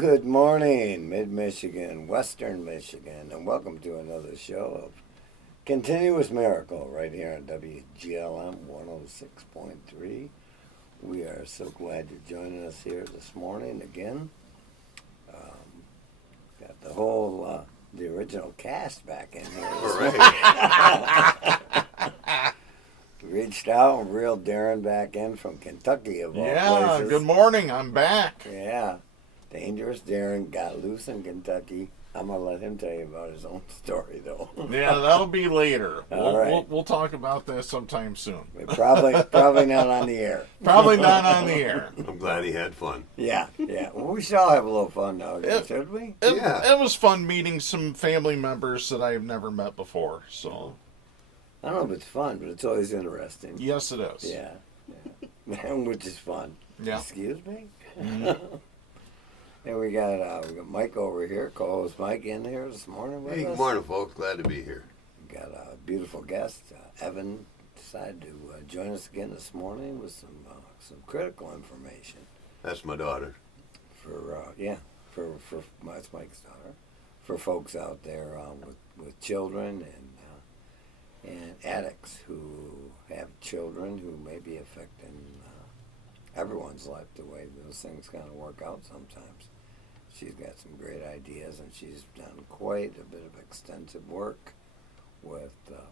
Good morning, Mid-Michigan, Western Michigan, and welcome to another show of Continuous Miracle right here on WGLM 106.3. We are so glad you're joining us here this morning again. Got the whole, the original cast back in here. Right. Reached out and reeled Darren back in from Kentucky of all places. Good morning. I'm back. Yeah. Dangerous Darren got loose in Kentucky. I'm going to let him tell you about his own story, though. Yeah, that'll be later. All right. We'll talk about that sometime soon. Probably not on the air. Probably not on the air. I'm glad he had fun. Yeah. Well, we should all have a little fun now, should we? It was fun meeting some family members that I've never met before. So I don't know if it's fun, but it's always interesting. yes, it is. Yeah. Which is fun. Yeah. Excuse me? And we got Mike over here, co-host Mike in here this morning with us. Hey, good morning, folks. Glad to be here. We got a beautiful guest. Evan decided to join us again this morning with some critical information. That's my daughter. That's Mike's daughter. For folks out there with children and addicts who have children who may be affecting everyone's life the way those things kind of work out sometimes. She's got some great ideas, and she's done quite a bit of extensive work with,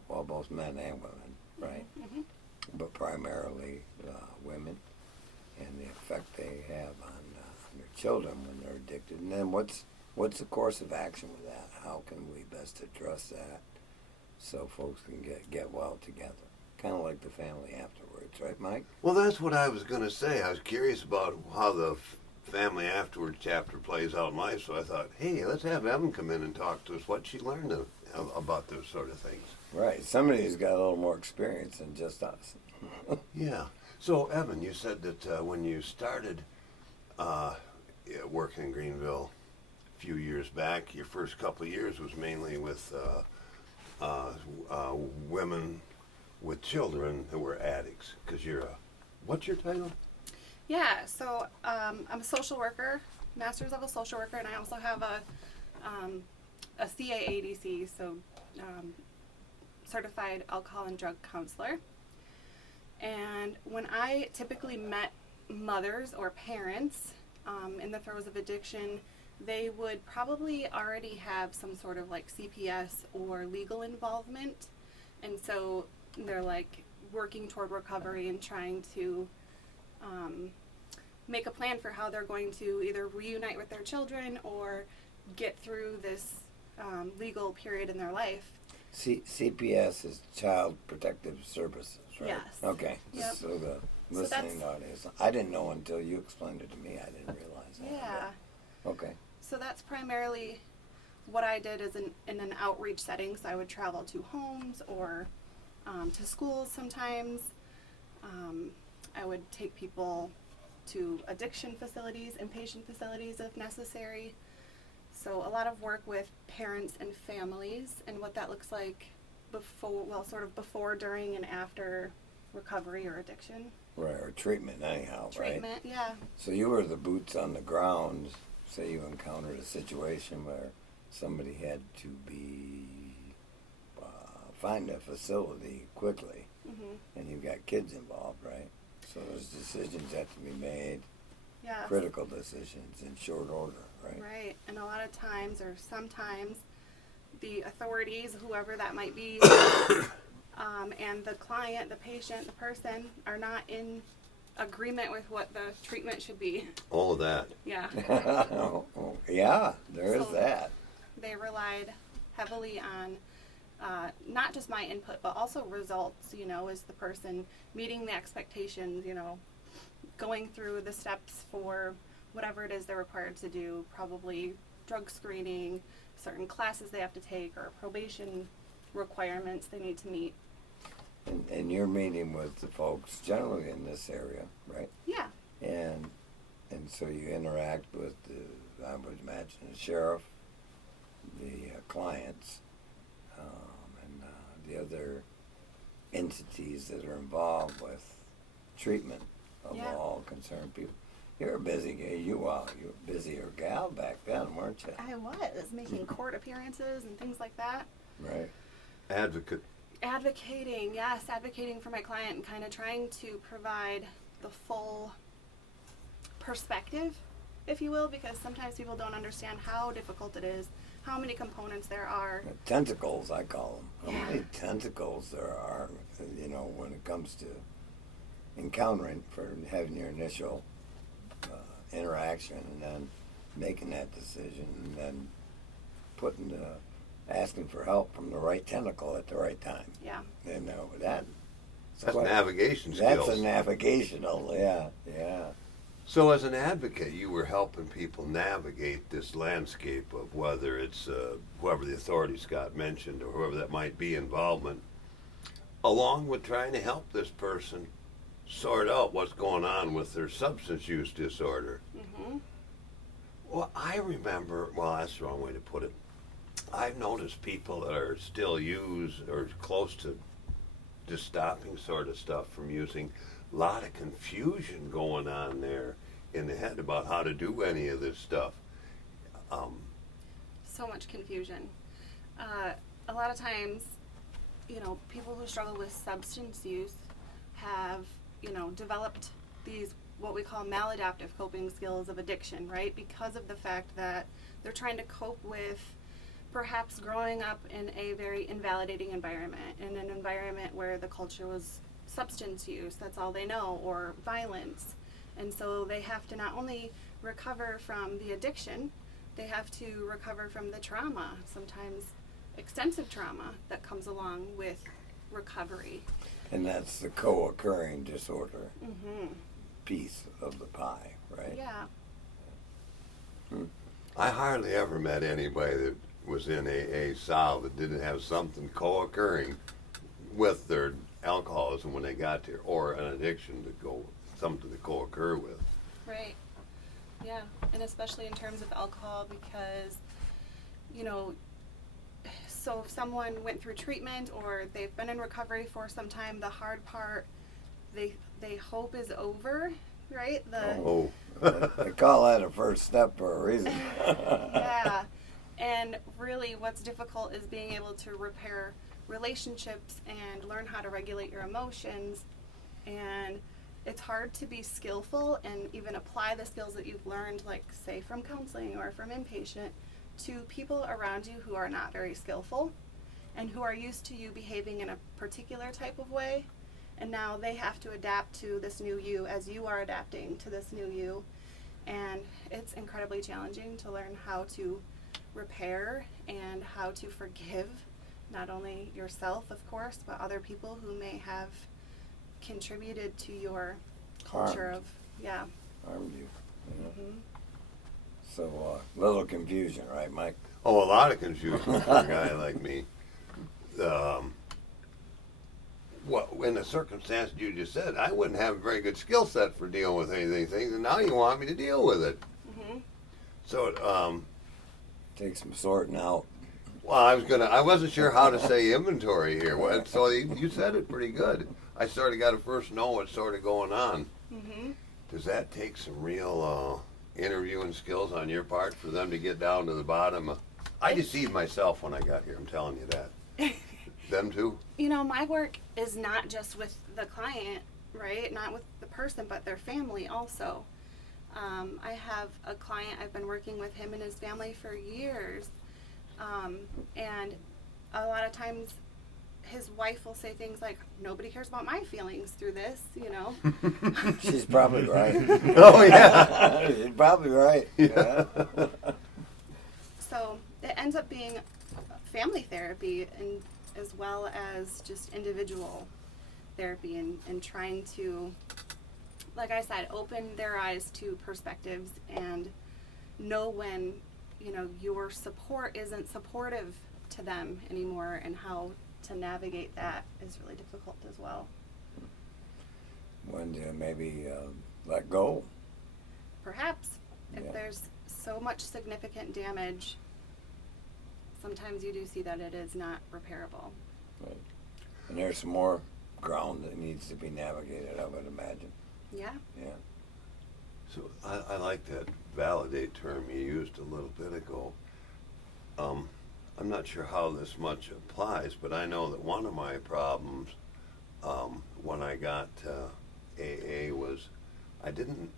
both men and women, right? Mm-hmm. But primarily women and the effect they have on their children when they're addicted. And then what's the course of action with that? How can we best address that so folks can get well together? Kind of like the family afterwards, right, Mike? Well, that's what I was going to say. I was curious about how the family afterwards chapter plays out in life, so I thought, hey, let's have Evan come in and talk to us what she learned about those sort of things. Right. Somebody who's got a little more experience than just us. Yeah. So, Evan, you said that when you started working in Greenville a few years back, your first couple of years was mainly with women with children who were addicts, because what's your title? Yeah, so I'm a social worker, master's of a social worker, and I also have a CAADC, so certified alcohol and drug counselor. And when I typically met mothers or parents in the throes of addiction, they would probably already have some sort of like CPS or legal involvement, and so they're like working toward recovery and trying to make a plan for how they're going to either reunite with their children or get through this legal period in their life. CPS is Child Protective Services, right? Yes. Okay. Yep. So the listening audience, I didn't know until you explained it to me. I didn't realize that. Yeah. But, okay. So that's primarily what I did is in an outreach setting. So I would travel to homes or to schools sometimes. I would take people to addiction facilities, inpatient facilities if necessary. So a lot of work with parents and families and what that looks like before, during, and after recovery or addiction. Right, or treatment anyhow, right? Treatment, yeah. So you were the boots on the ground. Say you encountered a situation where somebody had to find a facility quickly, and you've got kids involved, right? So those decisions have to be made, critical decisions in short order, right? Right, and a lot of times, or sometimes, the authorities, whoever that might be, and the client, the patient, the person, are not in agreement with what the treatment should be. All of that. Yeah. Yeah, there is So that. They relied heavily on not just my input, but also results, is the person meeting the expectations, going through the steps for whatever it is they're required to do, probably drug screening, certain classes they have to take, or probation requirements they need to meet. And you're meeting with the folks generally in this area, right? Yeah. And so you interact with I would imagine, the sheriff, the clients, and the other entities that are involved with treatment of all concerned people. You're a busy you were a busier gal back then, weren't you? I was making court appearances and things like that. Right. Advocate. Advocating, yes, advocating for my client and kind of trying to provide the full perspective, if you will, because sometimes people don't understand how difficult it is, how many components there are. Tentacles, I call them. How Yeah. many tentacles there are, when it comes to encountering, for having your initial interaction and then making that decision and then asking for help from the right tentacle at the right time. Yeah. That's Navigation skills. That's a navigational, yeah. So as an advocate, you were helping people navigate this landscape of whether it's whoever the authority Scott mentioned or whoever that might be involvement, along with trying to help this person sort out what's going on with their substance use disorder. Mm-hmm. Well, I remember, well, that's the wrong way to put it. I've noticed people that are still use or close to just stopping sort of stuff from using, a lot of confusion going on there in the head about how to do any of this stuff. So much confusion. A lot of times, people who struggle with substance use have, developed these what we call maladaptive coping skills of addiction, right? Because of the fact that they're trying to cope with perhaps growing up in a very invalidating environment, in an environment where the culture was substance use, that's all they know, or violence. And so they have to not only recover from the addiction, they have to recover from the trauma, sometimes extensive trauma that comes along with recovery. And that's the co-occurring disorder Mm-hmm. piece of the pie, right? Yeah. I hardly ever met anybody that was in AA solid that didn't have something co-occurring with their alcoholism when they got there, or an addiction something to co-occur with. Right. Yeah, and especially in terms of alcohol, because, so if someone went through treatment or they've been in recovery for some time, the hard part they hope is over, right? Oh. They call that a first step for a reason. Yeah. And really what's difficult is being able to repair relationships and learn how to regulate your emotions. And it's hard to be skillful and even apply the skills that you've learned, like say from counseling or from inpatient, to people around you who are not very skillful and who are used to you behaving in a particular type of way. And now they have to adapt to this new you as you are adapting to this new you. And it's incredibly challenging to learn how to repair and how to forgive not only yourself, of course, but other people who may have contributed to your culture Harmed you. Yeah. Mm-hmm. So, little confusion, right, Mike? Oh, a lot of confusion for a guy like me. In the circumstance you just said, I wouldn't have a very good skill set for dealing with any of these things, and now you want me to deal with it. Mm-hmm. So, Take some sorting out. well, I wasn't sure how to say inventory here. So you said it pretty good. I sort of got to first know what's sort of going on. Mm-hmm. Does that take some real interviewing skills on your part for them to get down to the bottom? I deceived myself when I got here, I'm telling you that. Them too? My work is not just with the client, right? Not with the person, but their family also. I have a client, I've been working with him and his family for years. And a lot of times his wife will say things like, nobody cares about my feelings through this, She's probably right. Oh, yeah. She's probably right. Yeah. So it ends up being family therapy and as well as just individual therapy and trying to, like I said, open their eyes to perspectives and know when, your support isn't supportive to them anymore, and how to navigate that is really difficult as well. When to maybe let go. Perhaps if Yeah. there's so much significant damage, sometimes you do see that it is not repairable. Right. And there's some more ground that needs to be navigated, I would imagine. Yeah. Yeah. So I like that validate term you used a little bit ago. I'm not sure how this much applies, but I know that one of my problems when I got AA was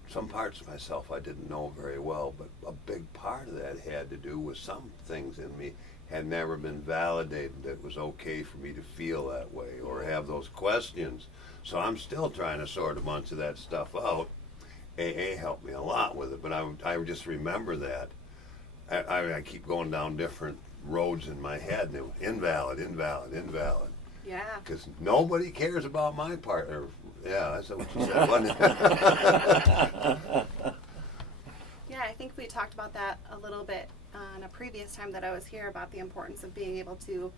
some parts of myself I didn't know very well, but a big part of that had to do with some things in me had never been validated that it was okay for me to feel that way or have those questions. So I'm still trying to sort a bunch of that stuff out. AA helped me a lot with it, but I just remember that. I keep going down different roads in my head, and it was invalid, invalid, invalid. Yeah. Because nobody cares about my partner. Yeah, that's what you said, wasn't it? Yeah, I think we talked about that a little bit on a previous time that I was here about the importance of being able to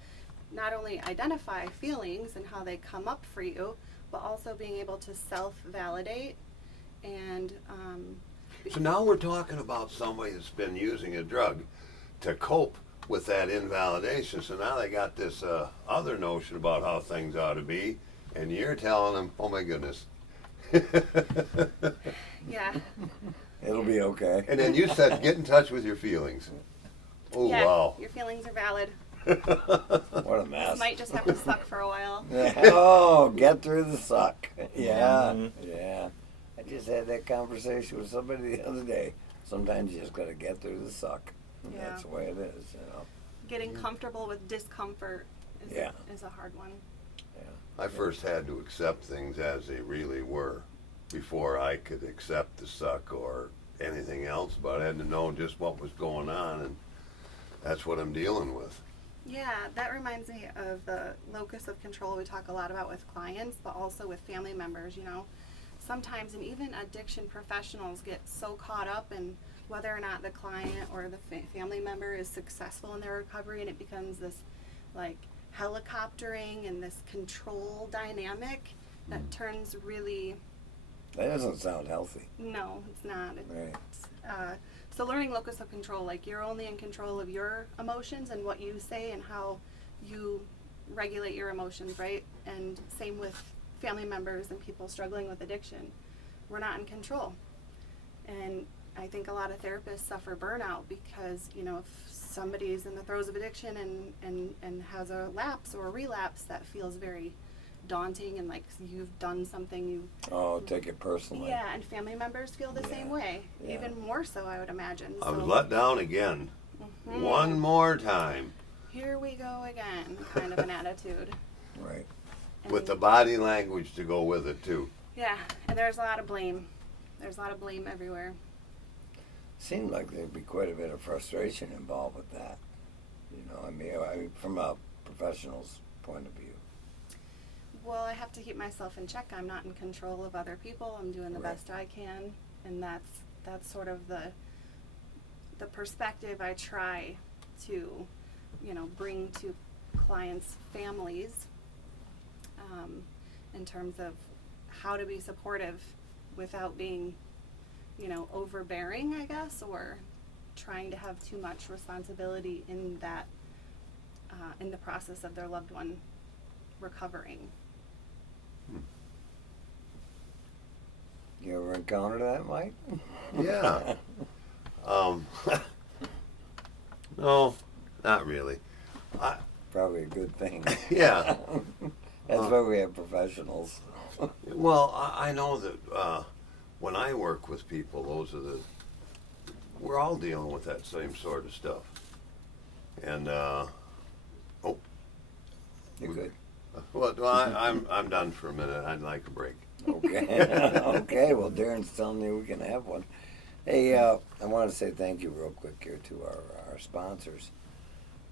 not only identify feelings and how they come up for you, but also being able to self-validate and So now we're talking about somebody that's been using a drug to cope with that invalidation. So now they got this other notion about how things ought to be, and you're telling them, oh my goodness. yeah. It'll be okay. And then you said, get in touch with your feelings. Oh, Yeah, wow. your feelings are valid. What a mess. Might just have to suck for a while. Oh, get through the suck. Yeah, Mhm. yeah. I just had that conversation with somebody the other day. Sometimes you just got to get through the suck. And Yeah. That's the way it is, you know. Getting comfortable with discomfort is, Yeah. is a hard one. I first had to accept things as they really were before I could accept the suck or anything else, but I had to know just what was going on, and that's what I'm dealing with. Yeah, that reminds me of the locus of control we talk a lot about with clients, but also with family members, you know. Sometimes, and even addiction professionals get so caught up in whether or not the client or the family member is successful in their recovery, and it becomes this like helicoptering and this control dynamic that turns really, That doesn't sound healthy. no, it's not. Right. So learning locus of control, like you're only in control of your emotions and what you say and how you regulate your emotions, right? And same with family members and people struggling with addiction. We're not in control. And I think a lot of therapists suffer burnout because, you know, if somebody's in the throes of addiction and has a lapse or a relapse, that feels very daunting and like you've done something you Oh, take it personally. yeah, and family members feel the same Yeah. way, Yeah. even more so, I would imagine. I was So, let down again. mhm. One more time. Here we go again, kind of an attitude. Right. With And- the body language to go with it, too. yeah, and there's a lot of blame. There's a lot of blame everywhere. Seemed like there'd be quite a bit of frustration involved with that. You know, I mean, from a professional's point of view. Well, I have to keep myself in check. I'm not in control of other people. I'm doing the Right. best I can, and that's sort of the perspective I try to, you know, bring to clients' families in terms of how to be supportive without being, you know, overbearing, I guess, or trying to have too much responsibility in that in the process of their loved one recovering. You ever encounter that, Mike? Yeah. No, not really. Probably a good thing. Yeah. That's why we have professionals. Well, I know that when I work with people, we're all dealing with that same sort of stuff. And You're good. well, I'm done for a minute. I'd like a break. Okay. Okay. Well, Darren's telling me we can have one. Hey, I want to say thank you real quick here to our sponsors.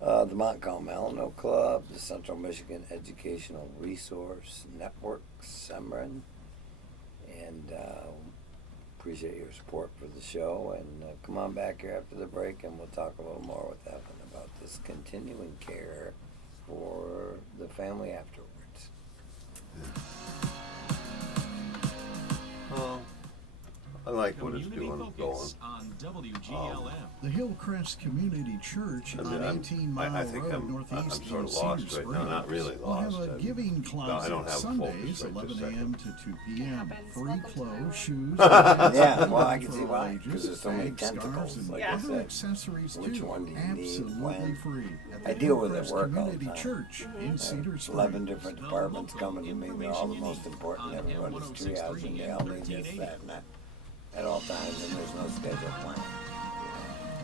The Montcalm Alano Club, the Central Michigan Educational Resource Network, SEMRN, and appreciate your support for the show. And come on back here after the break, and we'll talk a little more with Evan about this continuing care for the family afterwards. Well, I like what it's Community doing, Focus going. on WGLM. The Hillcrest Community Church I on mean, 18 Mile I think Road I'm northeast sort of of lost Cedar right now. Not Springs really will have lost. a giving No, I closet don't have a Sundays, focus right 11 this a.m. to 2 p.m. happens. Free Welcome to my clothes, world. shoes, Yeah, well, I for can see all why, ages, 'cause there's so many bags, scarves, tentacles, and like I other said. accessories Which too. one do you need, Absolutely when? free. At I the deal with it Hillcrest at work all the Community time. Church in Cedar Springs. 11 different departments coming to me. They're all the most important. on Everybody's M106.3 triage and they all need this, 1380. that, and that at all times, and there's no schedule plan.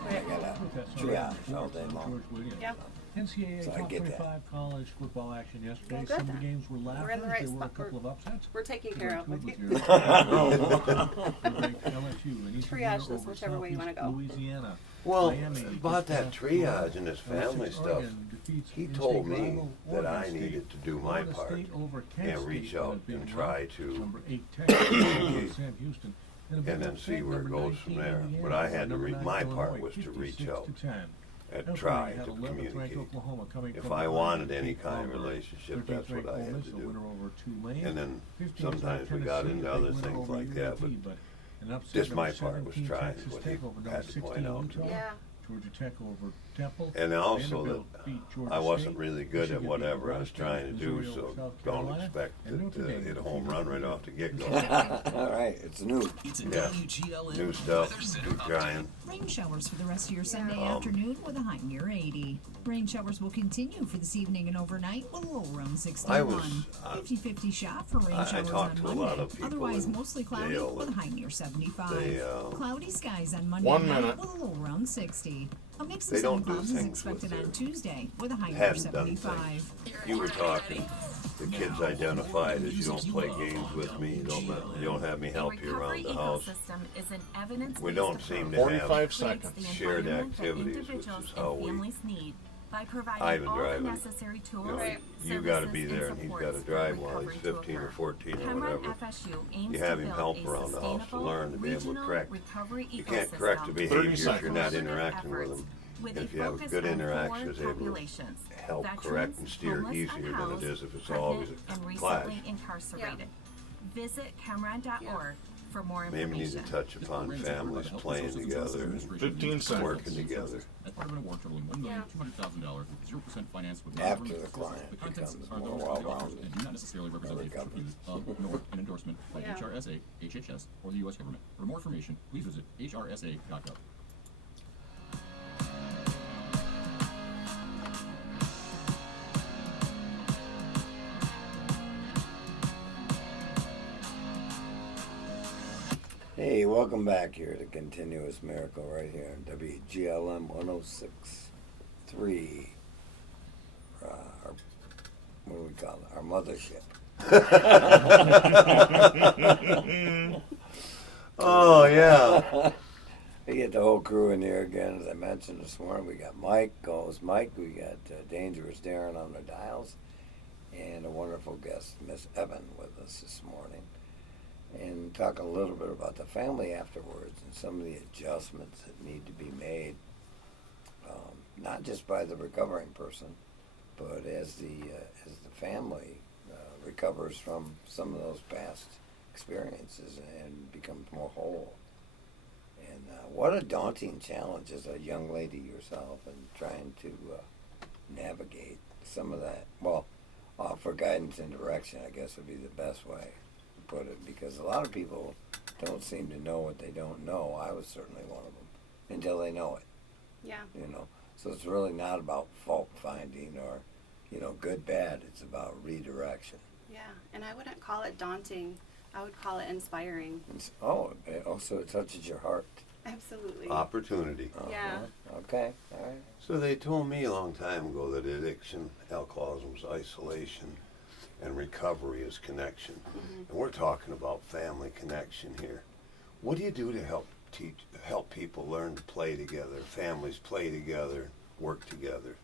I gotta triage all day long. Yeah. NCAA So I top get that. 25 college football action yesterday. Well, good Some of the then. games were We're in the laughters. right There were a spot. couple of upsets. We're taken Good care of with with your you. LSU, an easy Triage winner this over whichever way you wanna Southeast go. Louisiana. Well, Miami about that gets past triage and this Florida. family LSU stuff, Oregon defeats he in-state told me rival that Oregon I State. needed to do my Florida part State over Kent and State reach in a out big and one. try to Number 8 Texas communicate Sam Houston. In a big and then upset, see where it number goes from 19 there. Indiana But I over had to number 9 my part Illinois, was to reach 56 out to 10. and Elsewhere, try you had to 11th ranked communicate. Oklahoma coming If from I behind wanted to any beat kind of Auburn. relationship, 13th that's what ranked I Ole had Miss, to a do. winner over Tulane. And then 15th sometimes ranked we got Tennessee, into a other big things win like over that, UAP, but an upset just my number part was 17 trying Texas what Tech he over number had to 16 point out to me. Utah. Yeah. Georgia Tech over Temple. And also Vanderbilt that beat Georgia I wasn't State. really good at Michigan beat whatever I was Nebraska. trying to do, Missouri so over South don't Carolina. expect And Notre to Dame hit a defeated home run right off the get-go. All right, it's new. It's a Yeah. WGLM New stuff, Weather Center keep trying. Rain showers for the rest of your Sunday Yeah. afternoon with a high near 80. Rain showers will continue for this evening and overnight with a low around 61. I was, 50-50 shot for rain I showers talked on to a Monday. lot of people Otherwise, in mostly cloudy jail with a and high near 75. they, Cloudy skies on Monday 1 night minute. with a low around 60. A mix They of sun don't do clouds is things with expected their- on Tuesday with a high near haven't done 75. You were talking, the kids identified as you don't play games with me, you don't have me help you around the house. Is an evidence We don't seem to 45 have seconds. shared activities, which is how we, need by providing Ivan all driving. the necessary tools, Right. You gotta services, be there and he's supports gotta for drive while he's recovery to 15 or occur. 14 or Cameron whatever. FSU aims You to have him build help a around the house to sustainable, learn to be able to regional correct. recovery You can't ecosystem correct the behavior if you're not collaborative interacting with efforts them. with And a if you have a focus good on interaction, four it's able to populations: help veterans, correct and steer homeless, easier than it unhoused, is if it's pregnant, always and a clash. recently incarcerated. Visit Cameron.org for more Maybe need information. to touch upon families playing together and 15 seconds. working together. As part of an award totaling $1,200,000 with 0% finance with After non-government the client sources. The contents becomes are more those of the authors well-rounded. and do not necessarily represent the Recovery. official views of nor an endorsement by Yeah. HRSA, HHS, or the U.S. government. For more information, please visit hrsa.gov. Hey, welcome back here to Continuous Miracle right here on WGLM 106.3. Our, what do we call it? Our mothership. Oh, yeah. We get the whole crew in here again, as I mentioned this morning. We got Mike, Mike. We got Dangerous Darren on the dials, and a wonderful guest, Miss Evan, with us this morning. And talk a little bit about the family afterwards and some of the adjustments that need to be made, not just by the recovering person, but as the family recovers from some of those past experiences and becomes more whole. And what a daunting challenge as a young lady yourself and trying to navigate some of that. Well, for guidance and direction, I guess would be the best way to put it, because a lot of people don't seem to know what they don't know. I was certainly one of them until they know it, Yeah. you know. So it's really not about fault finding or, good, bad. It's about redirection. Yeah. And I wouldn't call it daunting. I would call it inspiring. So it touches your heart. Absolutely. Opportunity. Yeah. Okay, all right. So they told me a long time ago that addiction, alcoholism is isolation and recovery is connection. And we're talking about family connection here. What do you do to help people learn to play together, families play together, work together?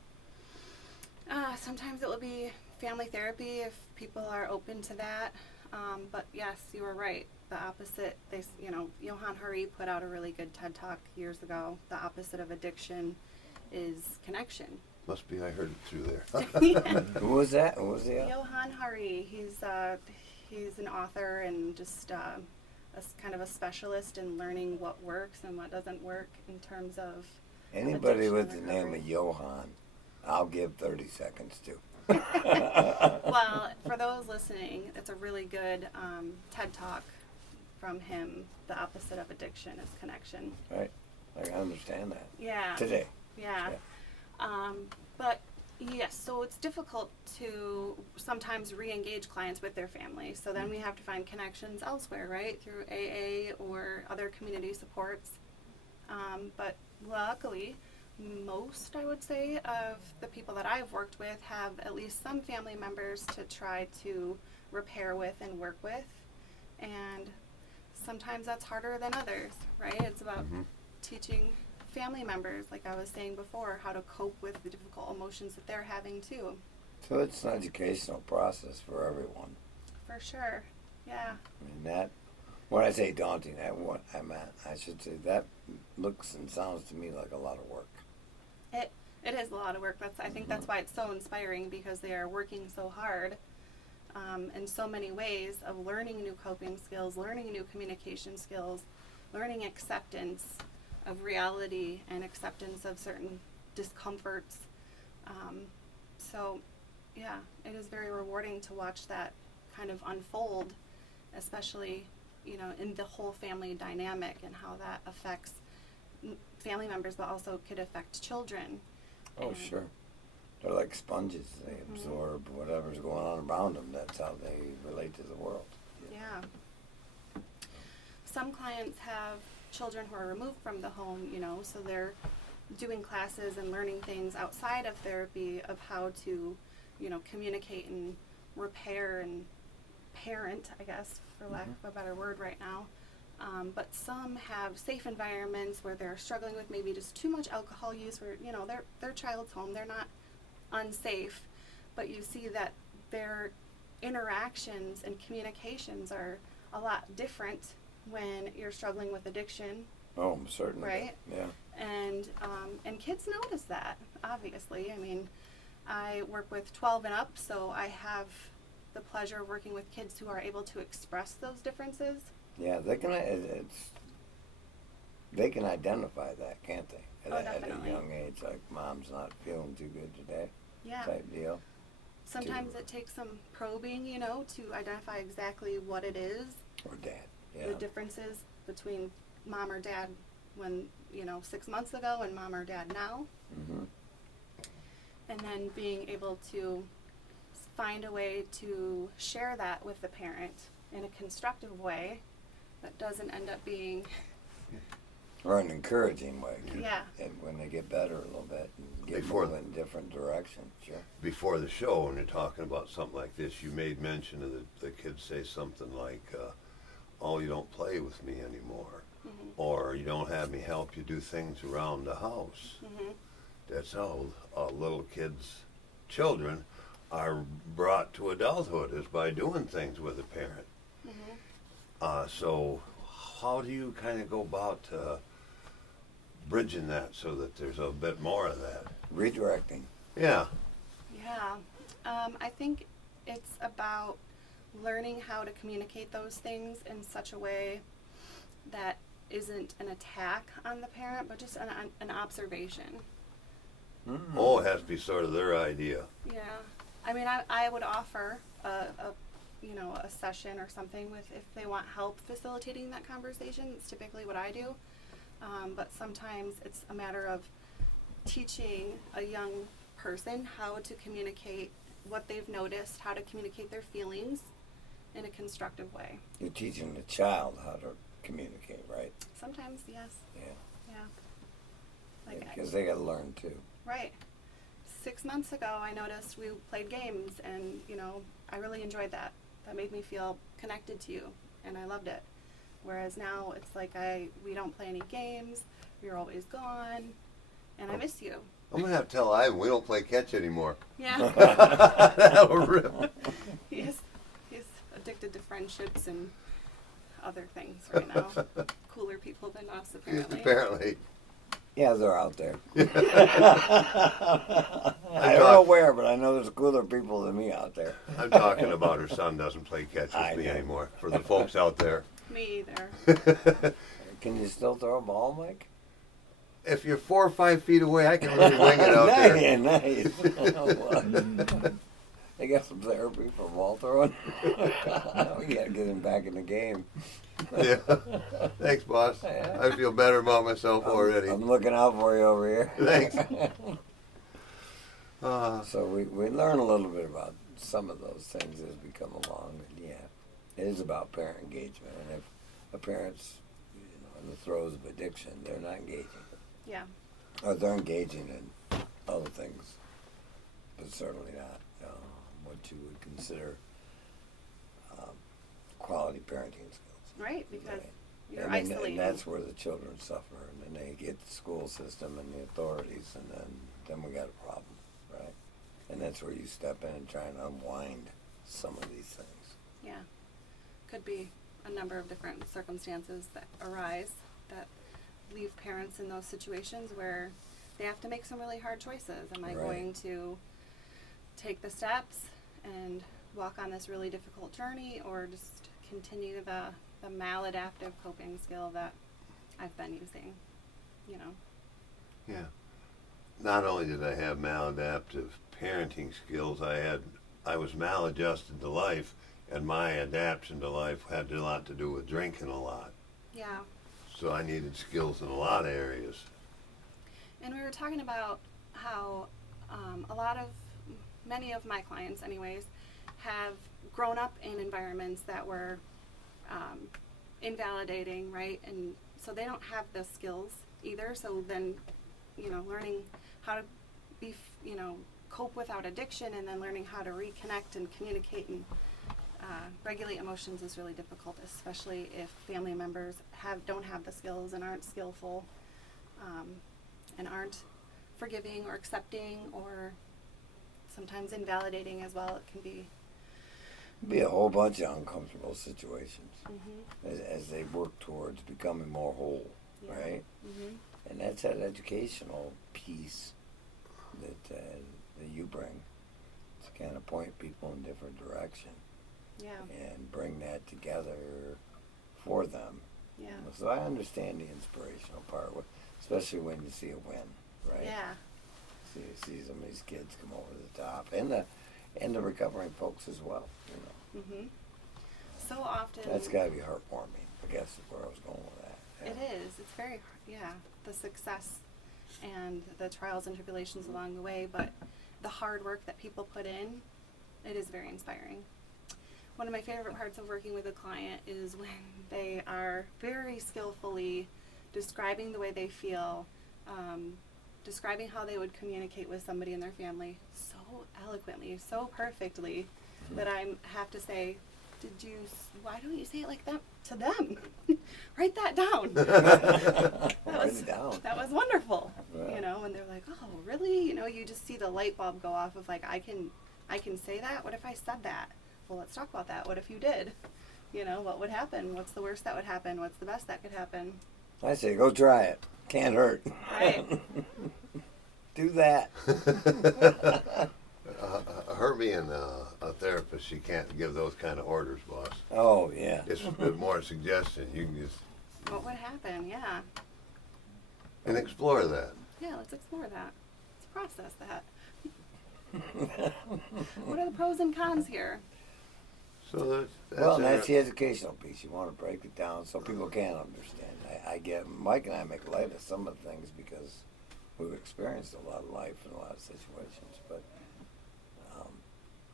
Sometimes it will be family therapy if people are open to that. But yes, you were right. The opposite, Johann Hari put out a really good TED Talk years ago. The opposite of addiction is connection. Must be I heard it through there. Who was that? Who was the Johann Hari, he's an author and just kind of a specialist in learning what works and what doesn't work in terms of Anybody addiction with the and name recovery. of Johann, I'll give 30 seconds to. Well, for those listening, it's a really good TED Talk from him. The opposite of addiction is connection. Right. Like, I understand that. Yeah. Today. Yeah. But yes, so it's difficult to sometimes re-engage clients with their family. So then we have to find connections elsewhere, right? Through AA or other community supports. But luckily, most, I would say, of the people that I've worked with have at least some family members to try to repair with and work with. And sometimes that's harder than others, right? It's about teaching family members, like I was saying before, how to cope with the difficult emotions that they're having too. So it's an educational process for everyone. For sure. Yeah. I mean, that, when I say daunting, I should say that looks and sounds to me like a lot of work. It is a lot of work. I think that's why it's so inspiring, because they are working so hard in so many ways of learning new coping skills, learning new communication skills, learning acceptance of reality and acceptance of certain discomforts. So, yeah, it is very rewarding to watch that kind of unfold, especially, in the whole family dynamic and how that affects family members, but also could affect children. Oh, And- sure. They're like sponges. They absorb whatever's going on around them. That's how they relate to the world. Yeah. Some clients have children who are removed from the home, so they're doing classes and learning things outside of therapy of how to, communicate and repair and parent, I guess, for lack of a better word right now. But some have safe environments where they're struggling with maybe just too much alcohol use, where, their child's home, they're not unsafe, but you see that their interactions and communications are a lot different when you're struggling with addiction, Oh, certainly. Right. Yeah. and kids notice that, obviously. I mean, I work with 12 and up, so I have the pleasure of working with kids who are able to express those differences. Yeah, they can identify that, can't they? At a Definitely. young age, like mom's not feeling too good today, Yeah. type deal. Sometimes it takes some probing, to identify exactly what it is, Or dad. Yeah. the differences between mom or dad when, 6 months ago and mom or dad now. Mm-hmm. And then being able to find a way to share that with the parent in a constructive way that doesn't end up being, Or an encouraging way. Yeah. And when they get better a little bit and get Before- moving in different directions. Sure. Before the show, when you're talking about something like this, you made mention of the kids say something like, oh, you don't play with me anymore. Or you don't have me help you do things around the house. That's how little kids, children, are brought to adulthood, is by doing things with a parent. So how do you kind of go about bridging that so that there's a bit more of that? Redirecting. Yeah. yeah. I think it's about learning how to communicate those things in such a way that isn't an attack on the parent, but just an observation. Oh, it has to be sort of their idea. Yeah, I mean, I would offer a session or something with, if they want help facilitating that conversation. It's typically what I do. But sometimes it's a matter of teaching a young person how to communicate what they've noticed, how to communicate their feelings in a constructive way. You're teaching the child how to communicate, right? Sometimes, yes. Yeah. Yeah. Because they got to learn too. Right. 6 months ago, I noticed we played games, and I really enjoyed that. That made me feel connected to you, and I loved it. Whereas now it's like we don't play any games. You're always gone, and I miss you. I'm going to have to tell Ivan we don't play catch anymore. Yeah. That'll rip. he's addicted to friendships and other things right now. Cooler people than us, apparently. Apparently. Yeah, they're out there. I don't know where, but I know there's cooler people than me out there. I'm talking about her son doesn't play catch I with me know. anymore, for the folks out there. Me either. Can you still throw a ball, Mike? If you're 4 or 5 feet away, I can really wing it out there. Nice. They got some therapy for ball throwing. We gotta get him back in the game. Yeah. Thanks, boss. Yeah. I feel better about myself already. I'm looking out for you over here. Thanks. So we learn a little bit about some of those things as we come along. And yeah, it is about parent engagement. And if a parent's in the throes of addiction, they're not engaging. Yeah. Or they're engaging in other things, but certainly not what you would consider quality parenting skills. Right, because Right. you're And isolating. that's where the children suffer, and then they get the school system and the authorities, and then we got a problem, right? And that's where you step in and try and unwind some of these things. Yeah. Could be a number of different circumstances that arise that leave parents in those situations where they have to make some really hard choices. Am I Right. going to take the steps and walk on this really difficult journey, or just continue the maladaptive coping skill that I've been using, Yeah. Not only did I have maladaptive parenting skills, I was maladjusted to life, and my adaptation to life had a lot to do with drinking a lot. Yeah. So I needed skills in a lot of areas. And we were talking about how many of my clients anyways, have grown up in environments that were invalidating, right? And so they don't have the skills either. So then, learning how to be, cope without addiction, and then learning how to reconnect and communicate and regulate emotions is really difficult, especially if family members don't have the skills and aren't skillful, and aren't forgiving or accepting, or sometimes invalidating as well. It can Be a whole bunch of uncomfortable situations mm-hmm. as they work towards becoming more whole, Yeah. right? Mm-hmm. And that's that educational piece that you bring to kind of point people in different direction Yeah. and bring that together for them. Yeah. So I understand the inspirational part, especially when you see a win, right? Yeah. See some of these kids come over the top, and the recovering folks as well. Mm-hmm. So often. That's got to be heartwarming. I guess is where I was going with that. Yeah. It is. It's very, the success and the trials and tribulations along the way, but the hard work that people put in, it is very inspiring. One of my favorite parts of working with a client is when they are very skillfully describing the way they feel, describing how they would communicate with somebody in their family so eloquently, so perfectly, that I have to say, why don't you say it like that to them? Write that down. Write it down. That was wonderful. Yeah. And they're like, oh, really? You just see the light bulb go off of like, I can say that? What if I said that? Well, let's talk about that. What if you did? What would happen? What's the worst that would happen? What's the best that could happen? I say, go try it. Can't hurt. Right. Do that. Her being a therapist, she can't give those kind of orders, boss. Oh, yeah. It's more a suggestion. You can just What would happen? Yeah. and explore that. Yeah, let's explore that. Let's process that. What are the pros and cons here? So that's Well, that's the educational piece. You want to break it down so people can understand. I get Mike and I make light of some of the things because we've experienced a lot of life in a lot of situations. But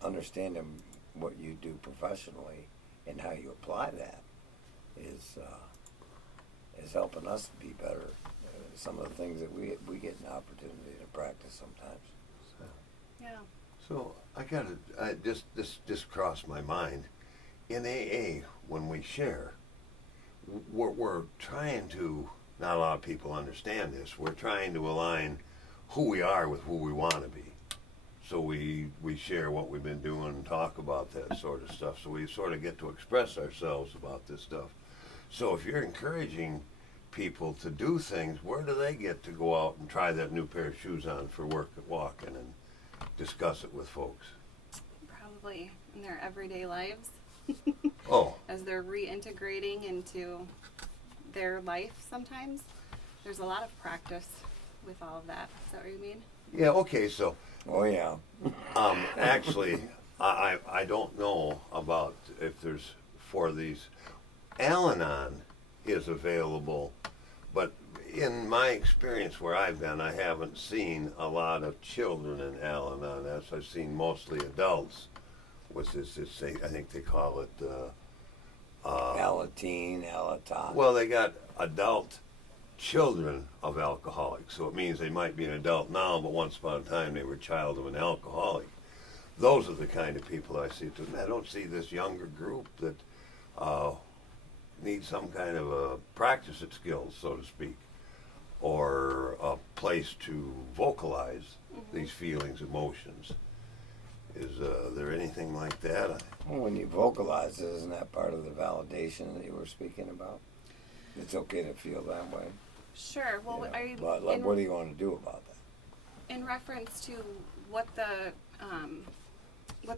understanding what you do professionally and how you apply that is helping us to be better. Some of the things that we get an opportunity to practice sometimes. Yeah. So this just crossed my mind. In AA, when we share, we're trying to, not a lot of people understand this, we're trying to align who we are with who we want to be. So we share what we've been doing and talk about that sort of stuff. So we sort of get to express ourselves about this stuff. So if you're encouraging people to do things, where do they get to go out and try that new pair of shoes on for work at walking and discuss it with folks? Probably in their everyday lives. Oh, as they're reintegrating into their life sometimes. There's a lot of practice with all of that. Is that what you mean? yeah, okay, so Oh yeah. actually, I don't know about if there's for these. Al-Anon is available, but in my experience where I've been, I haven't seen a lot of children in Al-Anon. As I've seen mostly adults. What's this? I think they call it. Alateen, Alatot. Well, they got adult children of alcoholics, so it means they might be an adult now, but once upon a time they were a child of an alcoholic. Those are the kind of people I see. I don't see this younger group that needs some kind of a practice at skills, so to speak, or a place to vocalize these feelings, emotions. Is there anything like that? Well, when you vocalize it, isn't that part of the validation that you were speaking about? It's okay to feel that way. Sure. Well, Yeah. are you But like, what do you want to do about that? in reference to what the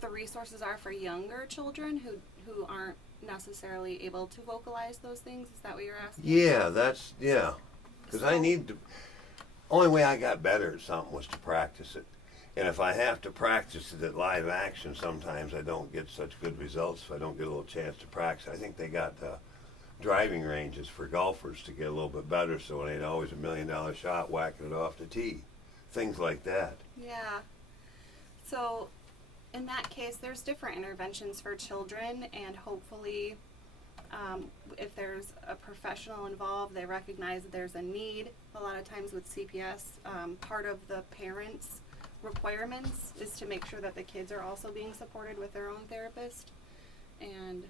resources are for younger children who aren't necessarily able to vocalize those things? Is that what you're asking? Yeah, because I So- need to. Only way I got better at something was to practice it. And if I have to practice it at live action, sometimes I don't get such good results if I don't get a little chance to practice. I think they got driving ranges for golfers to get a little bit better, so it ain't always $1 million shot whacking it off the tee. Things like that. Yeah. So, in that case, there's different interventions for children, and hopefully, if there's a professional involved, they recognize that there's a need. A lot of times with CPS, part of the parents' requirements is to make sure that the kids are also being supported with their own therapist, and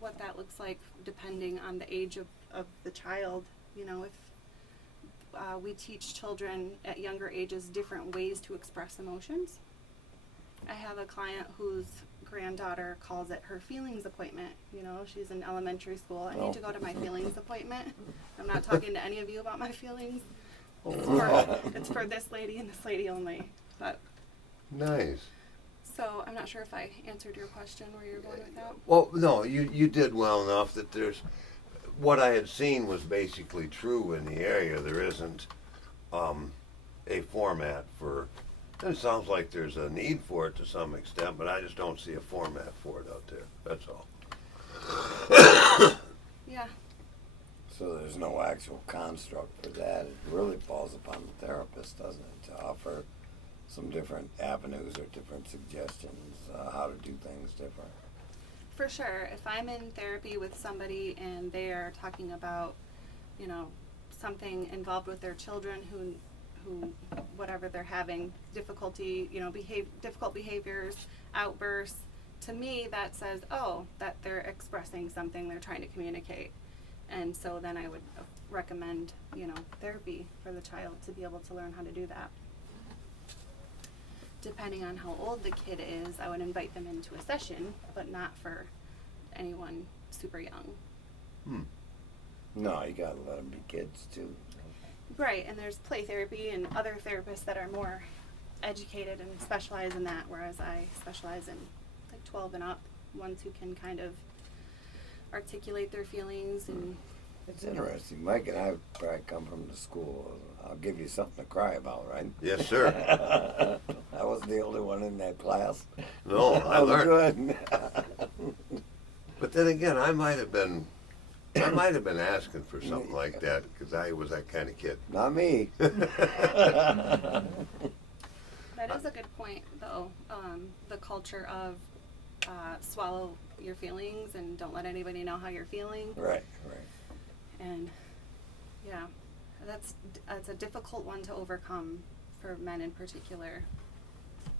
what that looks like depending on the age of the child. You know, if we teach children at younger ages different ways to express emotions. I have a client whose granddaughter calls it her feelings appointment. You know, she's in elementary school. I need to go to my feelings appointment. I'm not talking to any of you about my feelings. It's for this lady and this lady only. But Nice. so I'm not sure if I answered your question where you're going with that. Well, no, you did well enough that there's. What I had seen was basically true in the area. There isn't a format for. It sounds like there's a need for it to some extent, but I just don't see a format for it out there. That's all. Yeah. So there's no actual construct for that. It really falls upon the therapist, doesn't it, to offer some different avenues or different suggestions how to do things different. For sure. If I'm in therapy with somebody and they are talking about, you know, something involved with their children who whatever they're having, difficulty, you know, difficult behaviors, outbursts, to me that says, oh, that they're expressing something, they're trying to communicate. And so then I would recommend, you know, therapy for the child to be able to learn how to do that. Depending on how old the kid is, I would invite them into a session, but not for anyone super young. No, you gotta let them be kids too. Right, and there's play therapy and other therapists that are more educated and specialize in that, whereas I specialize in like 12 and up, ones who can kind of articulate their feelings and It's interesting. Mike and I probably come from the school. I'll give you something to cry about, right? Yes, sir. I wasn't the only one in that class. No, I was learned. good. But then again, I might have been asking for something like that because I was that kind of kid. Not me. that is a good point though. The culture of swallow your feelings and don't let anybody know how you're feeling. Right. And yeah, that's a difficult one to overcome for men in particular.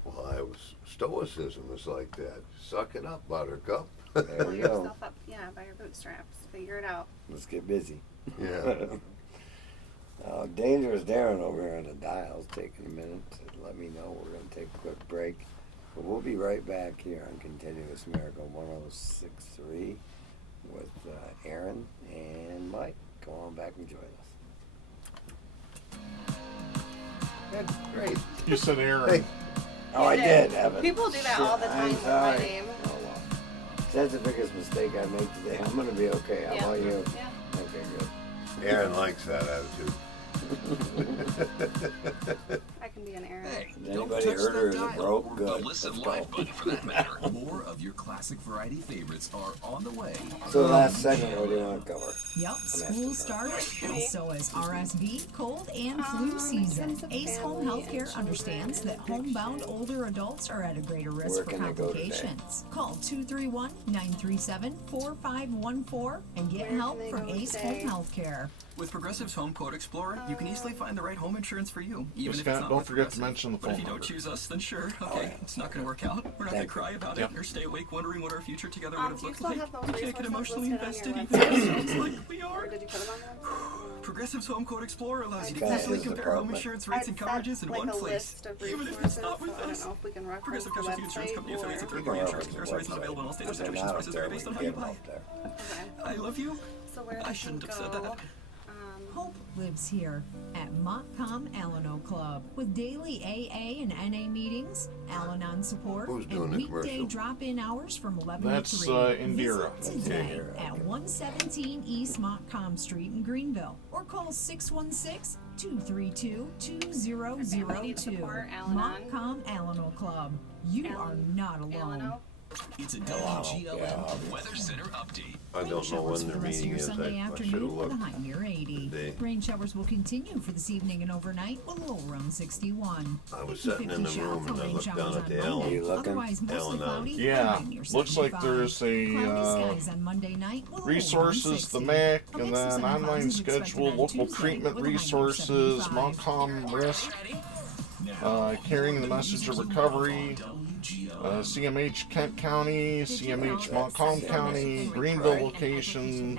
Well, stoicism is like that. Suck it up, buttercup. There Pull you go. yourself up, yeah, by your bootstraps. Figure it out. Let's get busy. Yeah. Dangerous Darren over here on the dial's taking a minute to let me know we're going to take a quick break. But we'll be right back here on Continuous Miracle 106.3 with Aaron and Mike. Go on back and join us. That's great. You said Aaron. Hey. Oh, I did, Evan. People do that all the time I'm with my sorry. name. Oh, well. That's the biggest mistake I made today. I'm gonna be okay. How about you? Yeah. Okay, good. Aaron likes that attitude. I can be an Aaron. Hey, Has don't anybody touch heard that her? Is it dial broke? or Good. the listen Let's go. live button for that matter. More of your classic variety favorites are on the way. So last segment, what do you want to cover? Yep, asking school her. started, and so is RSV, cold, and flu season. terms of Ace Home family and Healthcare understands that children and homebound older adults are at a greater risk Where for can they go today? complications. Call 231-937-4514 and get Where can help they from go Ace today? Home Healthcare. With Progressive's Home Quote Explorer, you can easily find the right home insurance for you, even Just if it's not don't with forget to Progressive. mention the But if phone you don't number. choose us, then sure, okay, it's not going to work out. We're not going Thank to cry about Yep. it or stay awake wondering what our future together would have Do you looked still like. have those We can't get resources emotionally listed on invested your even website? in things like we Or are. did you put them on the website? Progressive's Home Quote Explorer allows you to Okay. easily His compare home department. insurance rates and I'd set, coverages in like, one a place, list of even if it's resources, not with so I don't us. know if we can reference Progressive the Casualty Insurance website Company affiliates and You can third-party insurance reference the carriers not website. available in all states or If they're situations. not up Prices there, vary we based can on how you get them buy. up there. Okay. I love you. So where I did shouldn't you have said go? that. Hope lives here at Montcalm Alano Club with daily AA and NA meetings, Al-Anon support, Who's doing and the weekday commercial? drop-in hours from 11 That's, to 3. Indira. Visit today Indira, at 117 East Montcalm Street in Greenville or call 616-232-2002. support, Al-Anon. Montcalm Alano Club. You are not alone. Alano? It's a yeah. WGLN Weather Center update. I Rain don't know showers when for their the rest of meeting your is. Sunday I should have afternoon with a looked. high near 80. today. Rain showers will continue for this evening and overnight with a low around 61. I was sitting in the 50-50 room shot and for I rain looked showers down on at the Monday. Allen. You looking? Otherwise, mostly Allen, cloudy. Yeah, high near looks like 75. there's a, Cloudy skies on Monday night with a low around resources, 60. the MAC, A and mix of then sunny online clouds is expected schedule, on local Tuesday treatment with a high near resources, 75. Montcalm risk, carrying the message of recovery, CMH Kent County, CMH Montcalm County, Greenville location,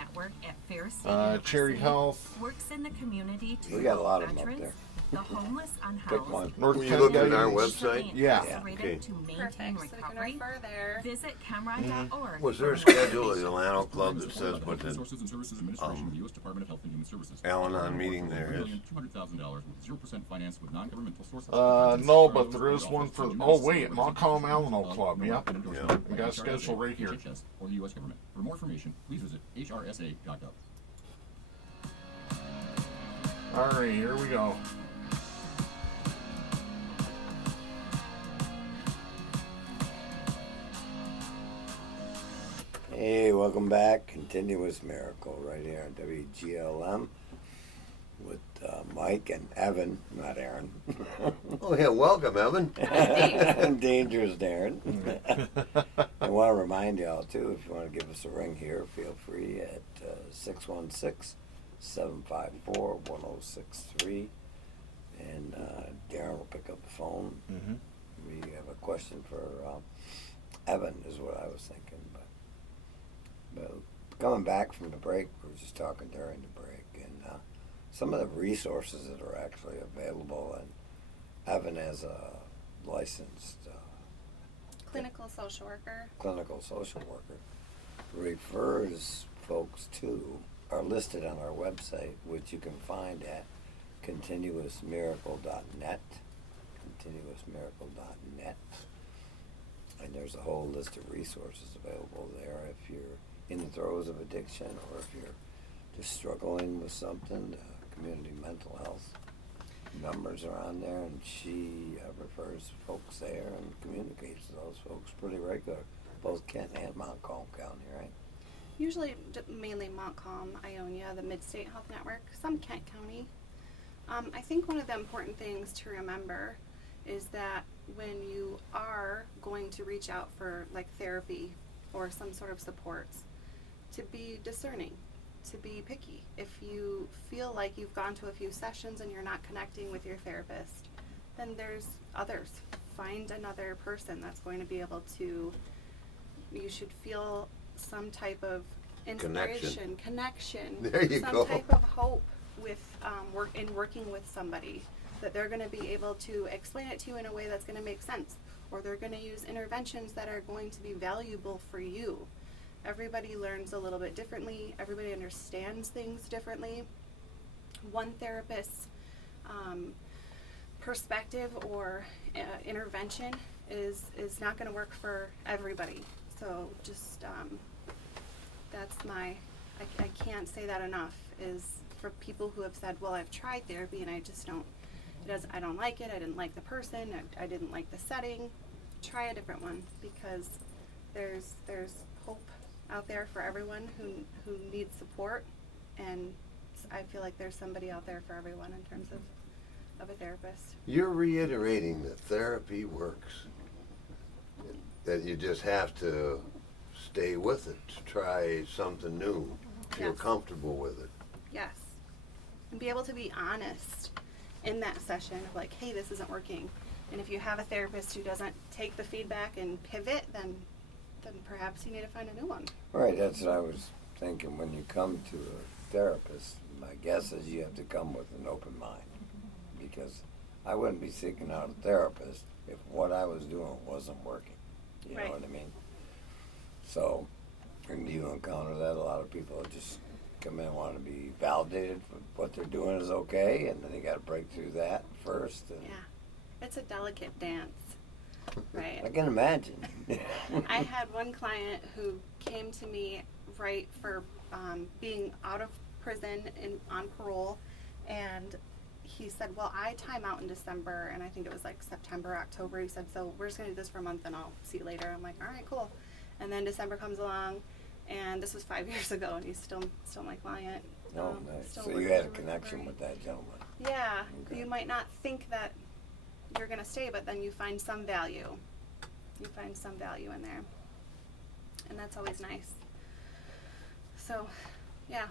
Cherry Health, Works in the community to We got a help lot of them up veterans, there. the homeless, Pick one. unhoused, North Will you Kent look at our County. website? Yeah. Okay. to maintain Perfect. So we can recovery. refer there. Visit Camron.org. Was there a schedule at the Alano Club that says what the Resources and Services Administration of the U.S. Department of Health and Human Services. Al-Anon meeting there is? $1,200,000 with 0% finance with non-governmental sources. No, but there is one for, oh wait, Montcalm Alano Club, yep. Yeah. We got a schedule right here. HHS, or the U.S. government. For more information, please visit hrsa.gov. Alright, here we go. Hey, welcome back. Continuous Miracle right here on WGLM with Mike and Evan, not Aaron. Oh yeah, welcome, Evan. Dangerous Darren. I want to remind y'all too, if you want to give us a ring here, feel free at 616-754-1063, and Darren will pick up the phone. Mm-hmm. We have a question for Evan, is what I was thinking. But coming back from the break, we were just talking during the break, and some of the resources that are actually available, and Evan as a licensed Clinical social worker. clinical social worker refers folks to are listed on our website, which you can find at continuousmiracle.net, continuousmiracle.net, and there's a whole list of resources available there if you're in the throes of addiction or if you're just struggling with something. Community mental health numbers are on there, and she refers folks there and communicates to those folks pretty regular, both Kent and Montcalm County, right? Usually mainly Montcalm, Ionia, the Mid-State Health Network, some Kent County. I think one of the important things to remember is that when you are going to reach out for like therapy or some sort of supports, to be discerning, to be picky. If you feel like you've gone to a few sessions and you're not connecting with your therapist, then there's others. Find another person that's going to be able to, you should feel some type of inspiration, connection, There you some go. type of hope with working with somebody, that they're going to be able to explain it to you in a way that's going to make sense, or they're going to use interventions that are going to be valuable for you. Everybody learns a little bit differently. Everybody understands things differently. One therapist's perspective or intervention is not going to work for everybody. So just that's my, I can't say that enough, is for people who have said, well, I've tried therapy and I just don't, I don't like it, I didn't like the person, I didn't like the setting. Try a different one, because there's hope out there for everyone who needs support, and I feel like there's somebody out there for everyone in terms of a therapist. You're reiterating that therapy works, that you just have to stay with it, to try something new, feel Yes. comfortable with it. Yes. And be able to be honest in that session of like, hey, this isn't working. And if you have a therapist who doesn't take the feedback and pivot, then perhaps you need to find a new one. Right, that's what I was thinking. When you come to a therapist, my guess is you have to come with an open mind, because I wouldn't be seeking out a therapist if what I was doing wasn't working. You Right. know what I mean? So, and you encounter that a lot of people just come in and want to be validated for what they're doing is okay, and then you got to break through that first. And Yeah. It's a delicate dance, right? I can imagine. I had one client who came to me right for being out of prison and on parole, and he said, well, I time out in December, and I think it was like September, October. He said, so we're just going to do this for a month and I'll see you later. I'm like, all right, cool. And then December comes along, and this was 5 years ago, and he's still my client. Oh, nice. still So you working had a through connection recovery. with that gentleman. Yeah, Okay. you might not think that you're going to stay, but then you find some value. You find some value in there. And that's always nice. So, yeah,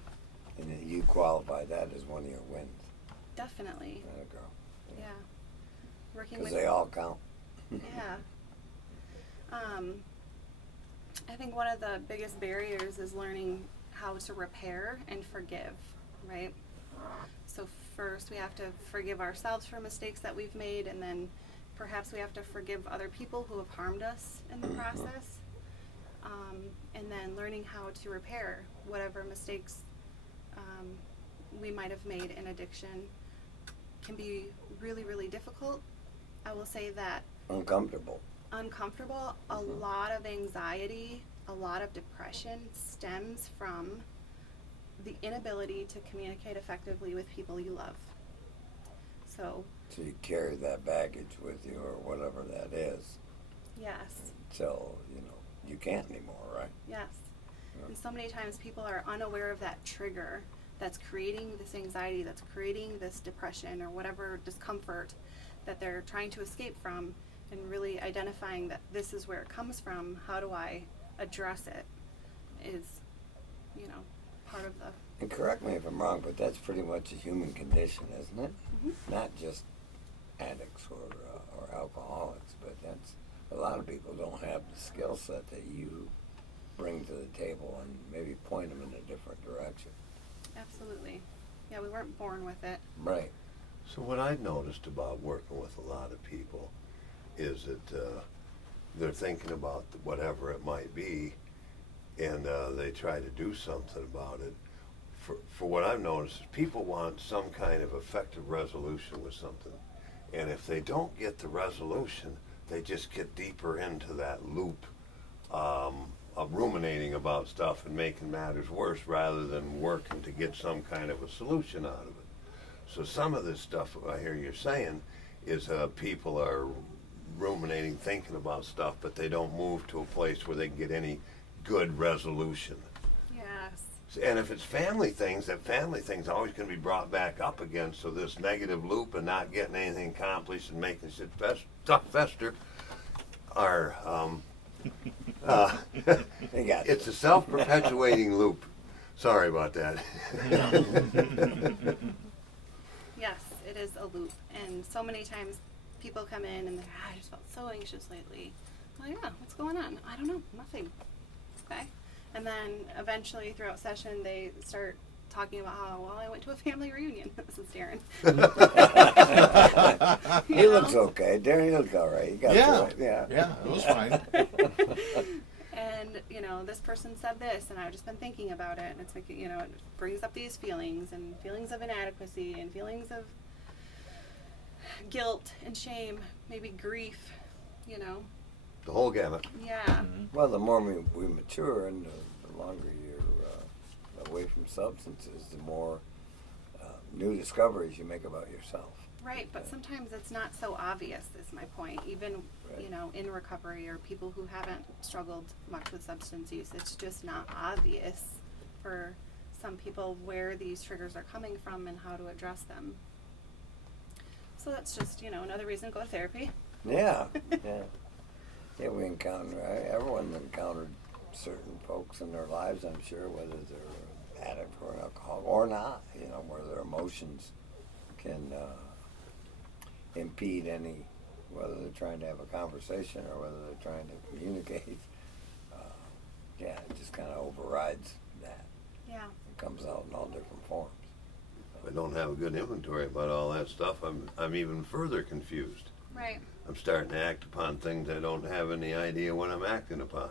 And then you qualify that as one of your wins. definitely. There you go. Yeah. Working Because with, they all count. yeah. I think one of the biggest barriers is learning how to repair and forgive, right? So first we have to forgive ourselves for mistakes that we've made, and then perhaps we have to forgive other people who have harmed us in the process. And then learning how to repair whatever mistakes we might have made in addiction can be really, really difficult. I will say that Uncomfortable. uncomfortable, a lot of anxiety, a lot of depression stems from the inability to communicate effectively with people you love. So, So you carry that baggage with you, or whatever that is, yes, until, you can't anymore, right? yes. Yeah. And so many times people are unaware of that trigger that's creating this anxiety, that's creating this depression or whatever discomfort that they're trying to escape from, and really identifying that this is where it comes from. How do I address it is, part of the... And correct me if I'm wrong, but that's pretty much a human condition, isn't it? Not just addicts or alcoholics, but that's, a lot of people don't have the skill set that you bring to the table, and maybe point them in a different direction. Absolutely. Yeah, we weren't born with it. Right. So what I've noticed about working with a lot of people is that they're thinking about whatever it might be, and they try to do something about it. For what I've noticed, is people want some kind of effective resolution with something, and if they don't get the resolution, they just get deeper into that loop of ruminating about stuff and making matters worse, rather than working to get some kind of a solution out of it. So some of this stuff I hear you're saying is people are ruminating, thinking about stuff, but they don't move to a place where they can get any good resolution. Yes. And if it's family things, that family thing's always going to be brought back up again. So this negative loop and not getting anything accomplished and making shit stuff fester are They got it's a self-perpetuating loop. Sorry about that. Yes, it is a loop. And so many times people come in and they're, I just felt so anxious lately. Well, yeah, what's going on? I don't know, nothing. Okay. And then eventually throughout session they start talking about how, well, I went to a family reunion. This is Darren. He looks okay. Darren, he looks all right. He got Yeah. through it. Yeah. Yeah, it was fine. And, this person said this, and I've just been thinking about it, and it's like, it brings up these feelings, and feelings of inadequacy, and feelings of guilt and shame, maybe grief. you know. The whole gamut. Yeah. Well, the more we mature and the longer you're away from substances, the more new discoveries you make about yourself. Right, but sometimes it's not so obvious, is my point. Even, you know, in recovery or people who haven't struggled much with substance use, it's just not obvious for some people where these triggers are coming from and how to address them. So that's just, you know, another reason to go to therapy. Yeah, yeah. Yeah, we encounter, everyone encountered certain folks in their lives, I'm sure, whether they're an addict or an alcoholic or not, you know, where their emotions can impede any, whether they're trying to have a conversation or whether they're trying to communicate. Yeah, it just kind of overrides that. Yeah. It comes out in all different forms. If I don't have a good inventory about all that stuff, I'm even further confused. Right. I'm starting to act upon things I don't have any idea what I'm acting upon.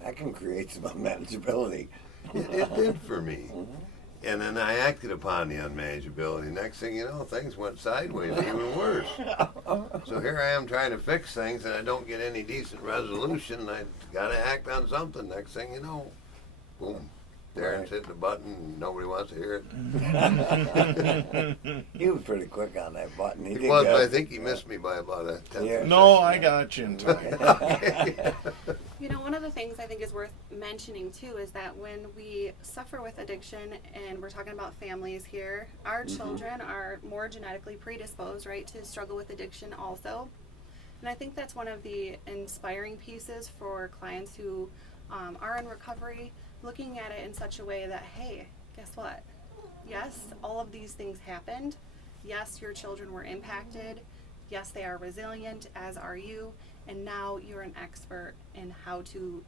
That can create some unmanageability. It did for me. And then I acted upon the unmanageability. Next thing you know, things went sideways, even worse. So here I am trying to fix things, and I don't get any decent resolution. I got to act on something. Next thing you know, boom. Darren's hitting the button, and nobody wants to hear it. He was pretty quick on that button. He was, but I think he missed me by about a tenth. Yeah. No, I got you in time. You know, one of the things I think is worth mentioning too is that when we suffer with addiction, and we're talking about families here, our children are more genetically predisposed, right, to struggle with addiction also. And I think that's one of the inspiring pieces for clients who are in recovery, looking at it in such a way that, hey, guess what? Yes, all of these things happened. Yes, your children were impacted. Yes, they are resilient, as are you. And now you're an expert in how to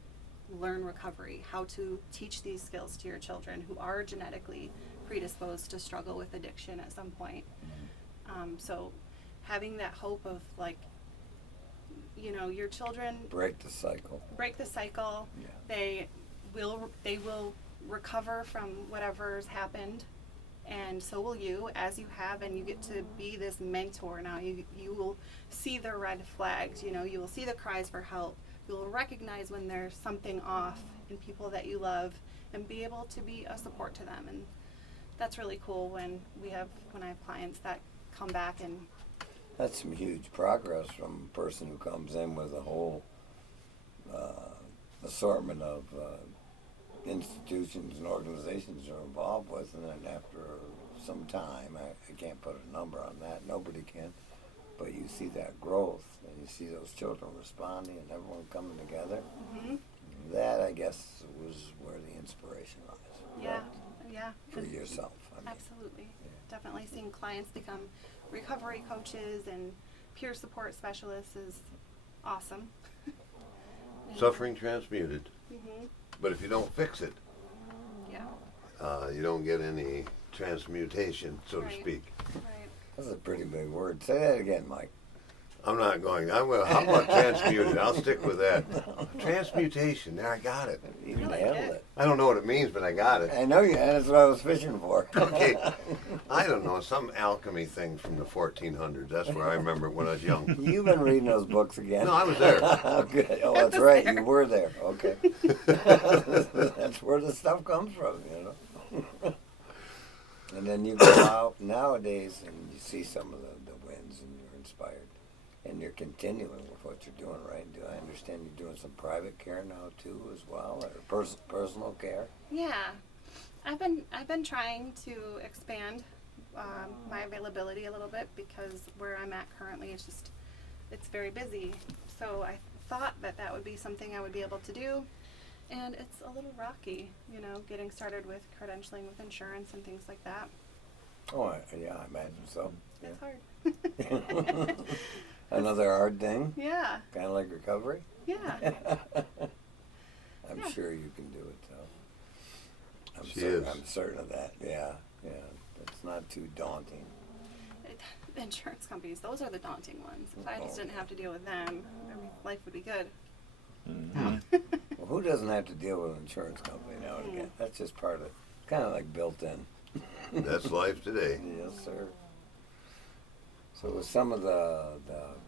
learn recovery, how to teach these skills to your children who are genetically predisposed to struggle with addiction at some point. So having that hope of, like, you know, your children break the cycle. Yeah. They will recover from whatever's happened, and so will you, as you have, and you get to be this mentor now. You will see the red flags, you know, you will see the cries for help, you will recognize when there's something off in people that you love, and be able to be a support to them. And that's really cool when I have clients that come back. And that's some huge progress from a person who comes in with a whole assortment of institutions and organizations are involved with, and then after some time, I can't put a number on that, nobody can, but you see that growth, and you see those children responding and everyone coming together. That, I guess, was where the inspiration lies. Yeah, right? yeah. For yourself. I mean. Absolutely. Definitely seeing clients become recovery coaches and peer support specialists is awesome. Suffering transmuted. Mhm. But if you don't fix it, Yeah. you don't get any transmutation, so to Right. speak. Right. That's a pretty big word. Say that again, Mike. I'm not going. How about transmuted? I'll stick with that. Transmutation. There, I got it. You nailed it. I don't know what it means, but I got it. I know you. That's what I was fishing for. Okay. I don't know. Some alchemy thing from the 1400s. That's where I remember it when I was young. You've been reading those books again. No, I was there. Oh, good. Oh, that's right. You were there. Okay. That's where the stuff comes from, you know. And then you go out nowadays and you see some of the wins and you're inspired. And you're continuing with what you're doing, right? Do I understand you're doing some private care now too, as well, or personal care? Yeah, I've been trying to expand my availability a little bit, because where I'm at currently is it's very busy. So I thought that would be something I would be able to do, and it's a little rocky, you know, getting started with credentialing with insurance and things like that. Oh, yeah, I imagine so. It's Yeah. hard. Another hard thing? Yeah. Kind of like recovery? Yeah. I'm Yeah. sure you can do it, though. Is. I'm certain of that. Yeah, yeah. It's not too daunting. The insurance companies, those are the daunting ones. If I just didn't have to deal with them, life would be good. Well, who doesn't have to deal with an insurance company now and again? That's just part of, kind of like built in. That's life today. Yes, sir. So with some of the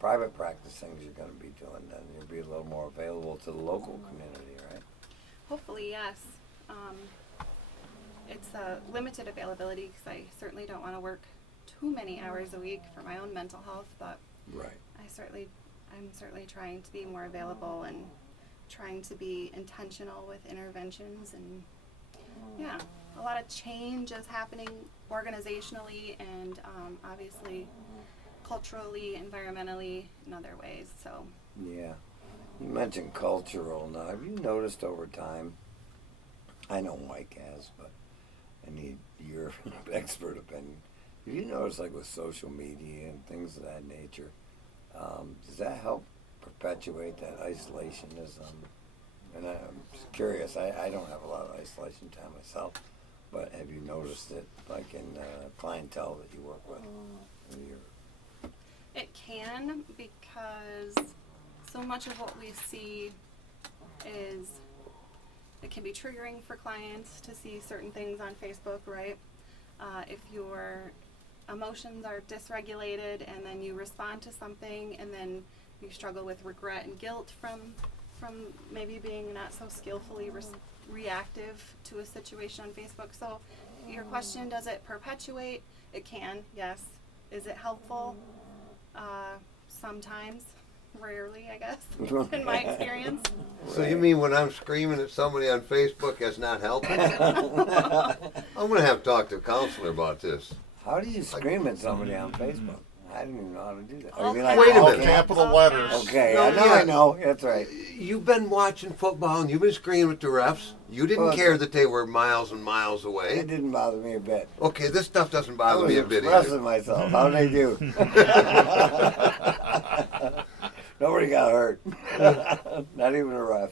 private practice things you're going to be doing, then you'll be a little more available to the local community, right? Hopefully, yes. It's a limited availability because I certainly don't want to work too many hours a week for my own mental health, but Right. I'm certainly trying to be more available and trying to be intentional with interventions, and yeah, a lot of change is happening organizationally and obviously culturally, environmentally, in other ways. So Yeah. You mentioned cultural. Now, have you noticed over time, I know Mike has, but I need your expert opinion. Have you noticed, like with social media and things of that nature, does that help perpetuate that isolationism? And I'm just curious, I don't have a lot of isolation time myself, but have you noticed it, like in clientele that you work with? it can, because so much of what we see is, it can be triggering for clients to see certain things on Facebook, right? If your emotions are dysregulated and then you respond to something and then you struggle with regret and guilt from maybe being not so skillfully reactive to a situation on Facebook. So your question, does it perpetuate? It can, yes. Is it helpful? Sometimes. Rarely, I guess, in my experience. So you mean when I'm screaming at somebody on Facebook, that's not helping? I'm going to have to talk to a counselor about this. How do you scream at somebody on Facebook? I didn't even know how to do that. All you mean Wait a All minute. capital letters. Okay, No, I know, yeah. I know. That's right. You've been watching football and you've been screaming at the refs. You didn't Well, care that they were miles and miles It away. didn't bother me a bit. Okay, this stuff doesn't I bother was me a bit expressing either. myself. How'd I do? Nobody got hurt. Not even a ref.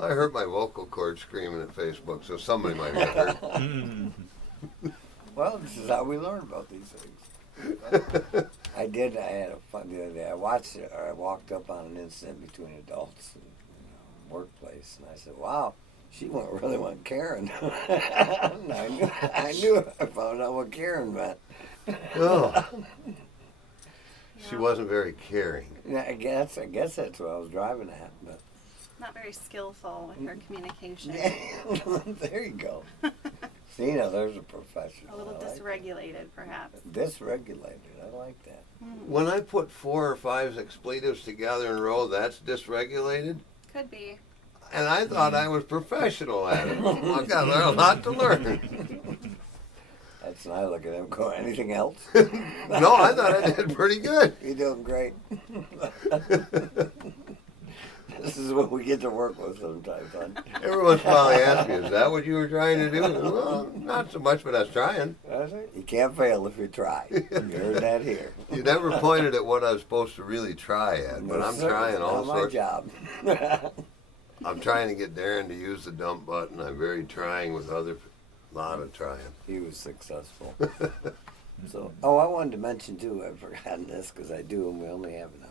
I hurt my vocal cord screaming at Facebook, so somebody might get hurt. Well, this is how we learn about these things. I had a fun the other day. I walked up on an incident between adults in a workplace, and I said, "Wow, she really went Karen." And I knew. I found out what Karen meant. Oh. She wasn't very caring. Yeah, I guess that's what I was driving at. But Not very skillful with her communication. there you go. See, now there's a professional. A little I like dysregulated, perhaps. that. Dysregulated. I like that. When I put 4 or 5 expletives together in a row, that's dysregulated? Could be. And I thought I was professional at it. I've got a lot to learn. That's when I look at him going, anything else? No, I thought I did pretty good. You're doing great. This is what we get to work with sometimes, hon. Every once in a while they ask me, is that what you were trying to do? Well, not so much, but I was trying. That's it. You can't fail if you try. You heard that here. You never pointed at what I was supposed to really try at, but I'm trying all Not sorts. my job. I'm trying to get Darren to use the dump button. I'm very trying with other, lot of trying. He was successful. So, I wanted to mention too, I've forgotten this because I do, and we only have an hour.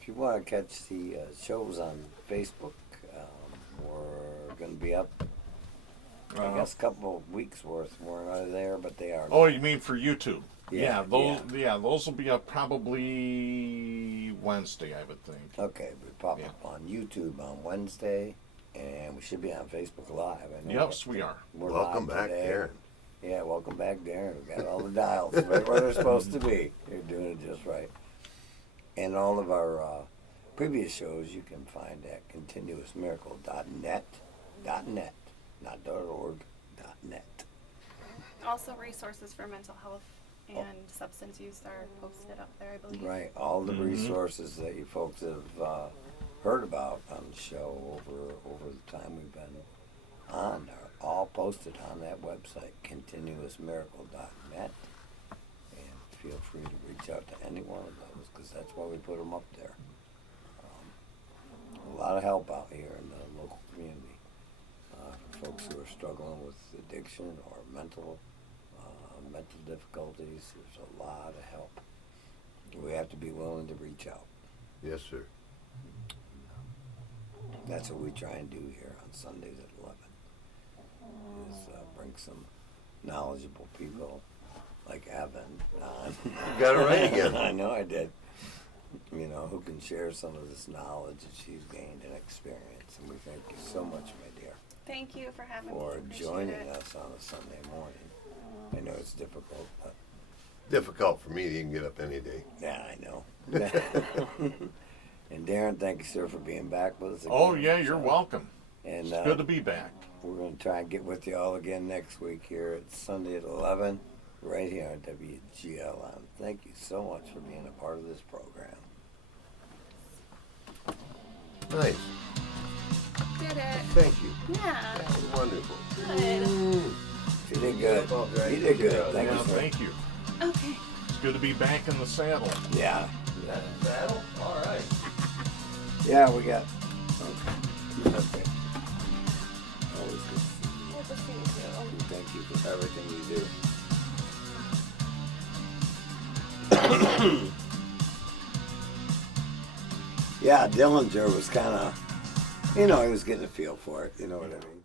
If you want to catch the shows on Facebook, we're going to be up, I guess, a couple of weeks worth. We're not there, but they are. Oh, you mean for YouTube? Yeah, Those will be up probably Wednesday, I would think. Okay, we pop up on YouTube on Wednesday, and we should be on Facebook Live. I know Yes, we are. we're Welcome live back, today. Darren. Yeah, welcome back, Darren. We got all the dials right where they're supposed to be. You're doing it just right. And all of our previous shows you can find at continuousmiracle.net, not .org, .net. Also, resources for mental health and substance use are posted up there, I believe. Right, all the resources that you folks have heard about on the show over the time we've been on are all posted on that website, continuousmiracle.net. And feel free to reach out to any one of those because that's why we put them up there. A lot of help out here in the local community for folks who are struggling with addiction or mental difficulties. There's a lot of help. We have to be willing to reach out. Yes, sir. That's what we try and do here on Sundays at 11. Is bring some knowledgeable people like Evan. You got it right again. I know I did. You know, who can share some of this knowledge that she's gained and experience. And we thank you so much, my dear, Thank you for having me. for Appreciate joining it. us on a Sunday morning. I know it's difficult, but Difficult for me to even get up any day. yeah, I know. And Darren, thank you, sir, for being back with us again. Oh, yeah, you're welcome. And It's good to be back. we're going to try and get with you all again next week here. It's Sunday at 11, right here on WGLM. Thank you so much for being a part of this program. Nice. Did it. Thank you. Yeah. That was wonderful. Good. You did good. You did good. Thank Yeah, you, sir. thank you. Okay. It's good to be back in the saddle. Yeah. Saddle? All right. Yeah, we got. Okay. Always good to see you. Good to see you too. And thank you for everything you do. Yeah, Dillinger was kind of, he was getting a feel for it. You know what I mean?